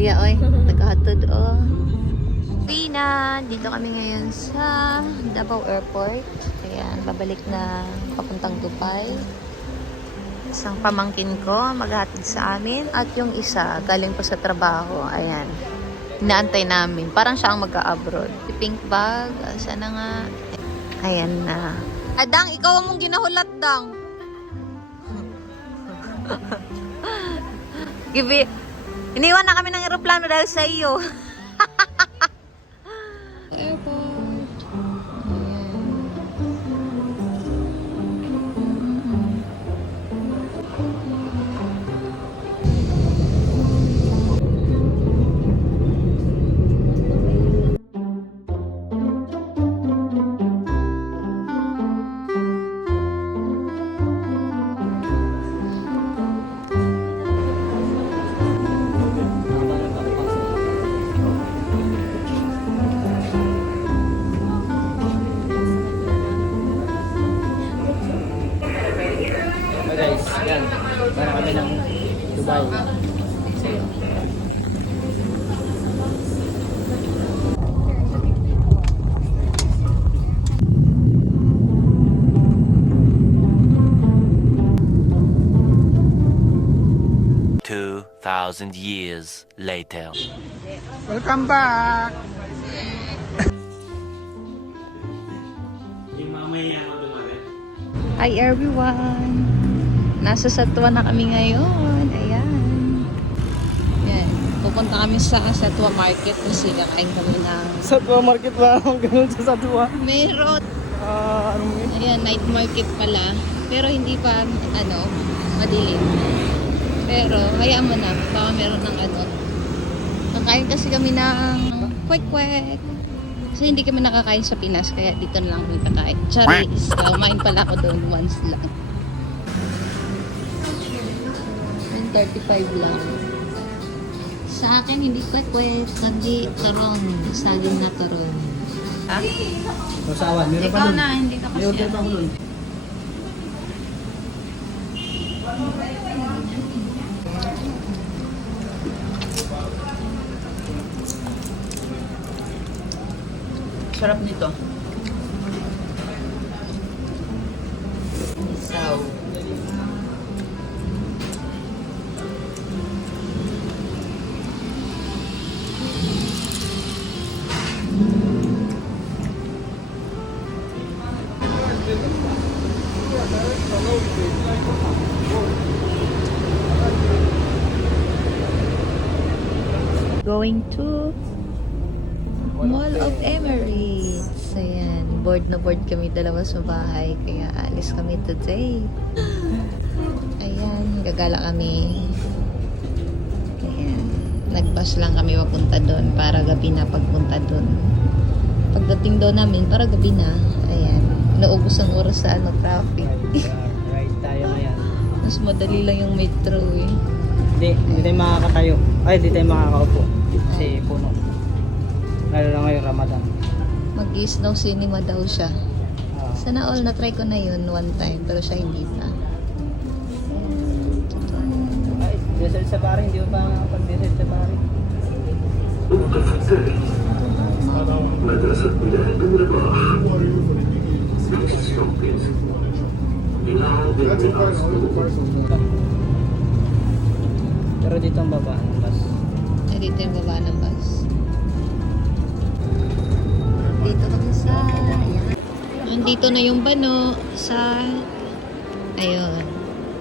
Kaya oy, naghahatod oh. Pina, dito kami ngayon sa Davao Airport. Ayan, babalik na papuntang Dubai. Isang pamangkin ko maghahatid sa amin at yung isa galing pa sa trabaho. Ayan. Inaantay namin. Parang siya ang mag-abroad. Pink Bag, ah, sana nga. Ayan na. Adang, ikaw ang mong ginahulat, Dang. Gibi, iniwan na kami ng aeroplano dahil sa iyo. Airport. 2,000 years later. Welcome back! Hi everyone! Nasa Satwa na kami ngayon. Ayan. Ayan. Pupunta kami sa Satwa Market kasi kakain kami ng... Satwa Market wala akong ganun sa Satwa. Meron! Uh, ano yun? Ayan, night market pala. Pero hindi pa, ano, madilim. Pero, hayaan mo na. Baka meron ng ano. Kakain kasi kami ng kwek-kwek. Kasi hindi kami nakakain sa Pinas, kaya dito na lang kami kakain. Charis, kumain pala ako doon once lang. 35 lang. Sa akin, hindi kwek-kwek, kundi turon. Saging na turon. Ha? Usawan, meron pa Ikaw na, hindi ka May order pa ako Sarap nito. Going to Mall of Emirates. Ayan, board na board kami dalawa sa bahay. Kaya alis kami today. Ayan, gagala kami. Ayan, nagbus lang kami papunta doon para gabi na pagpunta doon. Pagdating doon namin, para gabi na. Ayan, naubos ang oras sa ano, traffic. Right tayo ngayon. Mas madali lang yung metro eh. Hindi, hindi tayo makakatayo. Ay, hindi tayo makakaupo. Kasi puno. Lalo na ngayon Ramadan. Mag-Snow Cinema daw siya. Ah, Sana all na-try ko na yun one time, pero siya hindi pa. ay, desert safari. Hindi mo pa nakapag-desert safari. مدرسة بلاد الرباح إلى عرض Pero dito ang baba ng bus. Ay, dito yung baba ng bus. Nandito na yung bano sa... Ayun.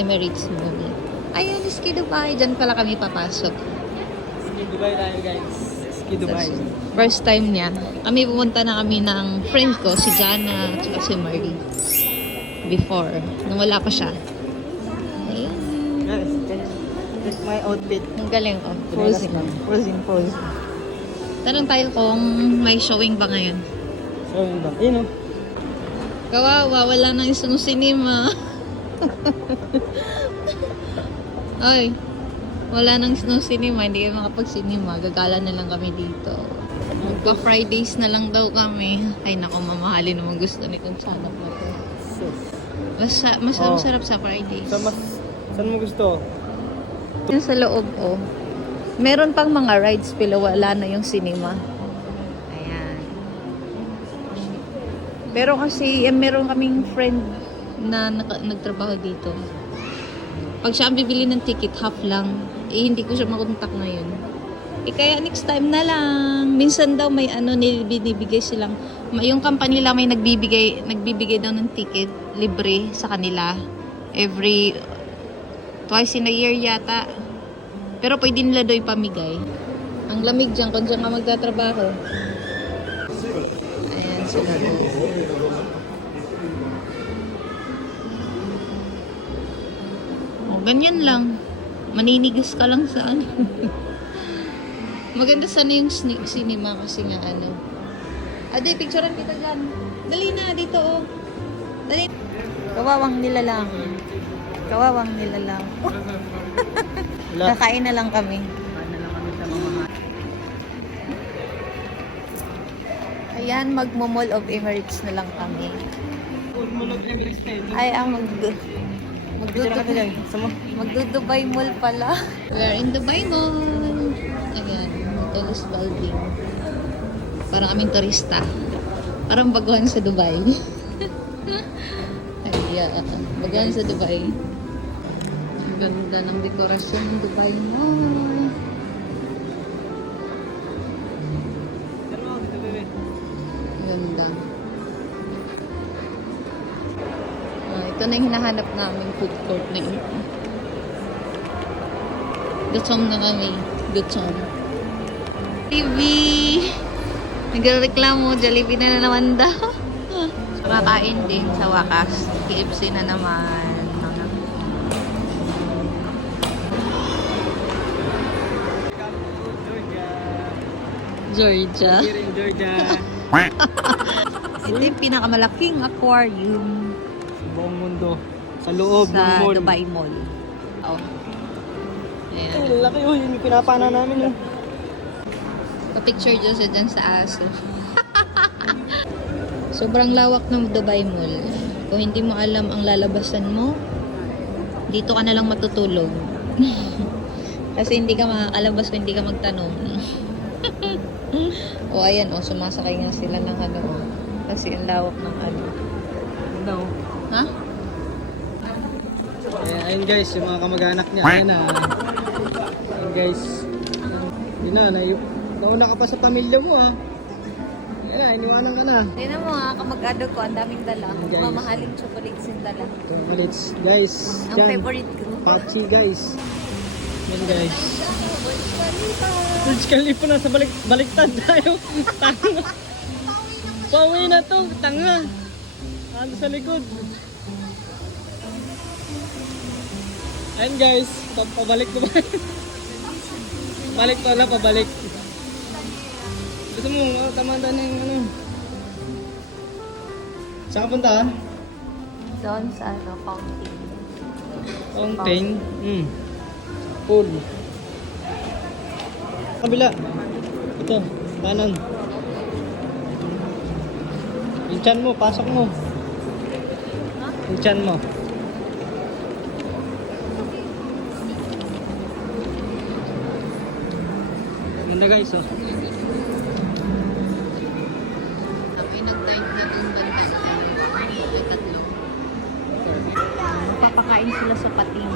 Emirates Mall. Ayun, Ski Dubai. Diyan pala kami papasok. Ski Dubai tayo guys. Ski Dubai. First time niya. Kami pumunta na kami ng friend ko, si Jana, at si Marie. Before. Nung wala pa siya. Ayun. Guys, is my outfit. Ang galing oh. Lang. Frozen, frozen. Tanong tayo kung may showing ba ngayon. Yun ba? Yun oh. Kawawa, wala nang isang cinema. Ay, wala nang isang cinema. Hindi kami makapag-cinema. Gagala na lang kami dito. Magpa-Fridays na lang daw kami. Ay, naku, mamahalin naman gusto ni kung sana pa to. Mas, mas Oh. masarap sa Fridays. Saan, mas, saan mo gusto? Sa loob, oh. Meron pang mga rides pero wala na yung cinema. Pero kasi eh, meron kaming friend na nagtrabaho dito. Pag siya ang bibili ng ticket, half lang. Eh, hindi ko siya makontak ngayon. Eh, kaya next time na lang. Minsan daw may ano, binibigay silang, yung company lang may nagbibigay, nagbibigay daw ng ticket, libre sa kanila. Every, twice in a year yata. Pero pwede nila daw ipamigay. Ang lamig dyan kung dyan ka magtatrabaho. O, ganyan lang. Maninigas ka lang sa ano. Maganda sana yung cinema kasi nga ano. Ade, picturean kita dyan. Dali na, dito oh. Dali. Kawawang nila lang. Kawawang nila lang. Kakain na lang kami. Ayan, magmo-Mall of Emirates na lang kami. Ulmulog yung Brixton. Ay, ang mag... Sama. magdudubai Mall pala. We are in Dubai Mall. Ayan, tallest building. Parang kaming turista. Parang baguhan sa Dubai. Ay, yeah. Baguhan sa Dubai. Ang ganda ng dekorasyon ng Dubai Mall. Na yung hinahanap namin food court na ito. Gutom na kami. Gutom. Jollibee! Nagreklamo, Jollibee na, na naman daw. Kakain din sa wakas. KFC na naman. Georgia. Here in Georgia. Ito yung pinakamalaking aquarium buong mundo. Sa loob ng sa mall. Dubai Mall. Oh. Ay, Ayan. laki oh. Yung pinapana namin oh. Pa-picture dyan siya dyan sa aso. Sobrang lawak ng Dubai Mall. Kung hindi mo alam ang lalabasan mo, dito ka na lang matutulog. Kasi hindi ka makakalabas kung hindi ka magtanong. o ayan, o sumasakay nga sila ng ano. o. Kasi ang lawak ng ano. No. Ha? Ayan, ayun guys, yung mga kamag-anak niya. Ayan na. Ayun guys. Yun na, nai- nauna ka pa sa pamilya mo ah. Ayan na, iniwanan ka na. Tingnan mo nga, kamag-ano ko, ang daming dala. Guys. Mamahaling chocolates yung dala. 2 minutes. Guys, Ang dyan. favorite ko. Pachi guys. Yan guys. Burj Khalifa na sa balik baliktad tayo. Tanga. Pauwi na to, tanga. Ano sa likod. Ayan guys, pa- pabalik ba? Balik pala, pabalik. Gusto mo, oh, tamanda na yung ano. Saan punta ah? Doon sa ano, fountain. Fountain. Hmm. Pool. Kabila. Ito. Kanan. Yung chan mo. Pasok mo. Yung chan mo. Ganda guys oh. Papakain sila sa pating.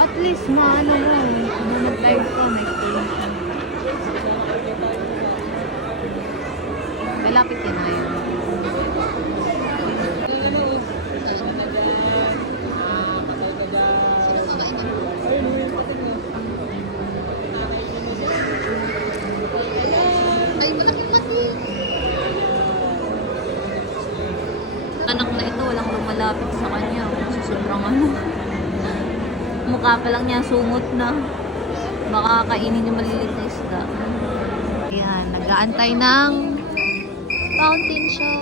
At least maano mo. Kung nag-dive ka, may explanation. Malapit yan na yun. Mukha pa lang niya, sungot na. Baka kainin yung maliliit na isda. Ayan, nag-aantay ng fountain show.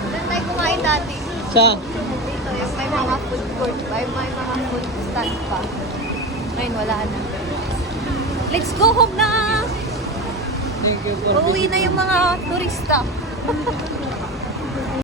Doon tayo kumain dati. Sa? Dito yung may mga food court may mga food stand pa. Ngayon, wala na. Let's go home na! Uuwi na yung mga turista.